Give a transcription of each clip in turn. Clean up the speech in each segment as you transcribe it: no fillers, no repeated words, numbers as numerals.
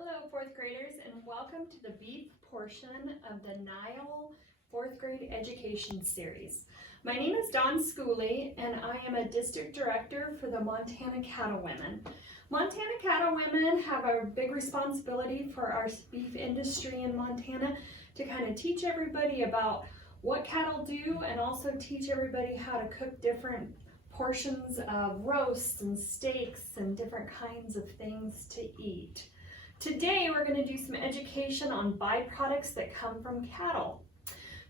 Hello, fourth graders, and welcome to the beef portion of the Nile fourth grade education series. My name is Dawn Schooley, and I am a district director for the Montana Cattlewomen. Montana Cattlewomen have a big responsibility for our beef industry in Montana to kind of teach everybody about what cattle do and also teach everybody how to cook different portions of roasts and steaks and different kinds of things to eat. Today we're going to do some education on byproducts that come from cattle.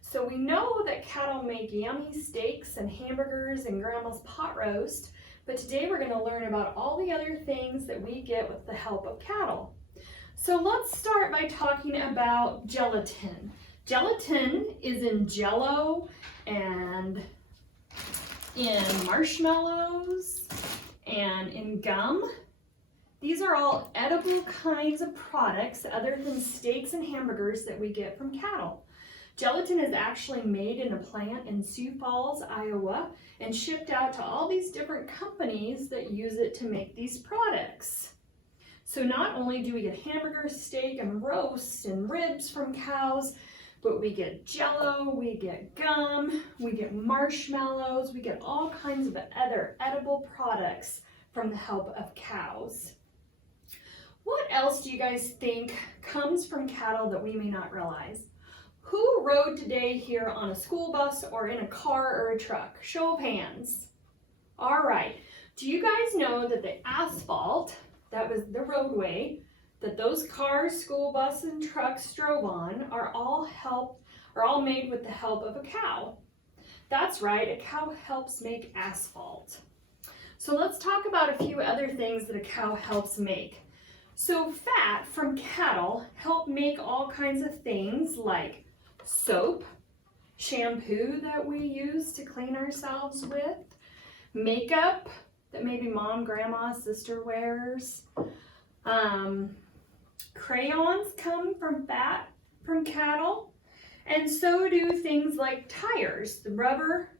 So we know that cattle make yummy steaks and hamburgers and grandma's pot roast, but today we're going to learn about all the other things that we get with the help of cattle. So let's start by talking about gelatin. Gelatin is in Jell-O and in marshmallows and in gum. These are all edible kinds of products other than steaks and hamburgers that we get from cattle. Gelatin is actually made in a plant in Sioux Falls, Iowa, and shipped out to all these different companies that use it to make these products. So not only do we get hamburgers, steak, and roasts and ribs from cows, but we get Jell-O, we get gum, we get marshmallows, we get all kinds of other edible products from the help of cows. What else do you guys think comes from cattle that we may not realize? Who rode today here on a school bus or in a car or a truck? Show of hands. All right. Do you guys know that the asphalt, that was the roadway, that those cars, school buses, and trucks drove on are all made with the help of a cow? That's right, a cow helps make asphalt. So let's talk about a few other things that a cow helps make. So fat from cattle help make all kinds of things like soap, shampoo that we use to clean ourselves with, makeup that maybe mom, grandma, sister wears. Crayons come from fat from cattle, and so do things like tires. The rubber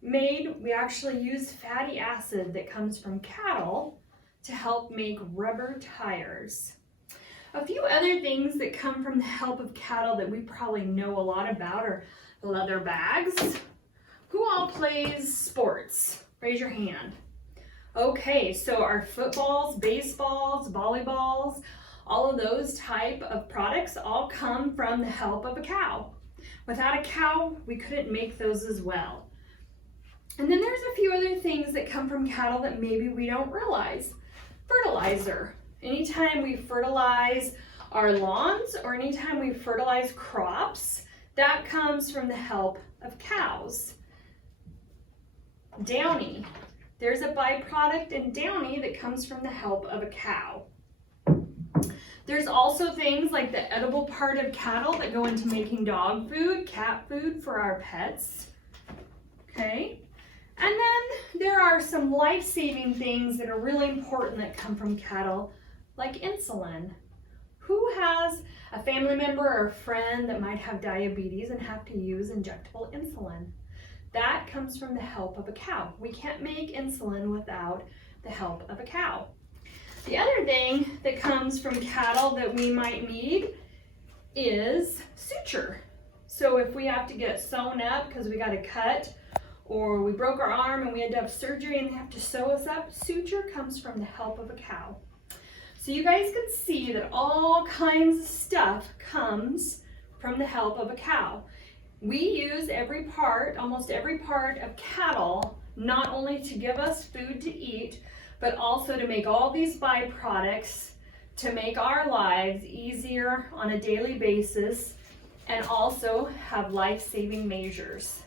made, we actually use fatty acid that comes from cattle to help make rubber tires. A few other things that come from the help of cattle that we probably know a lot about are leather bags. Who all plays sports? Raise your hand. Okay, so our footballs, baseballs, volleyballs, all of those type of products all come from the help of a cow. Without a cow, we couldn't make those as well. And then there's a few other things that come from cattle that maybe we don't realize. Fertilizer. Anytime we fertilize our lawns or anytime we fertilize crops, that comes from the help of cows. Downy. There's a byproduct in downy that comes from the help of a cow. There's also things like the edible part of cattle that go into making dog food, cat food for our pets. Okay? And then there are some life-saving things that are really important that come from cattle, like insulin. Who has a family member or a friend that might have diabetes and have to use injectable insulin? That comes from the help of a cow. We can't make insulin without the help of a cow. The other thing that comes from cattle that we might need is suture. So if we have to get sewn up because we got a cut, or we broke our arm and we had to have surgery and they have to sew us up, suture comes from the help of a cow. So you guys can see that all kinds of stuff comes from the help of a cow. We use almost every part of cattle, not only to give us food to eat, but also to make all these byproducts to make our lives easier on a daily basis and also have life-saving measures.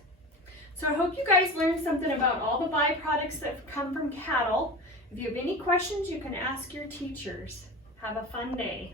So I hope you guys learned something about all the byproducts that come from cattle. If you have any questions, you can ask your teachers. Have a fun day.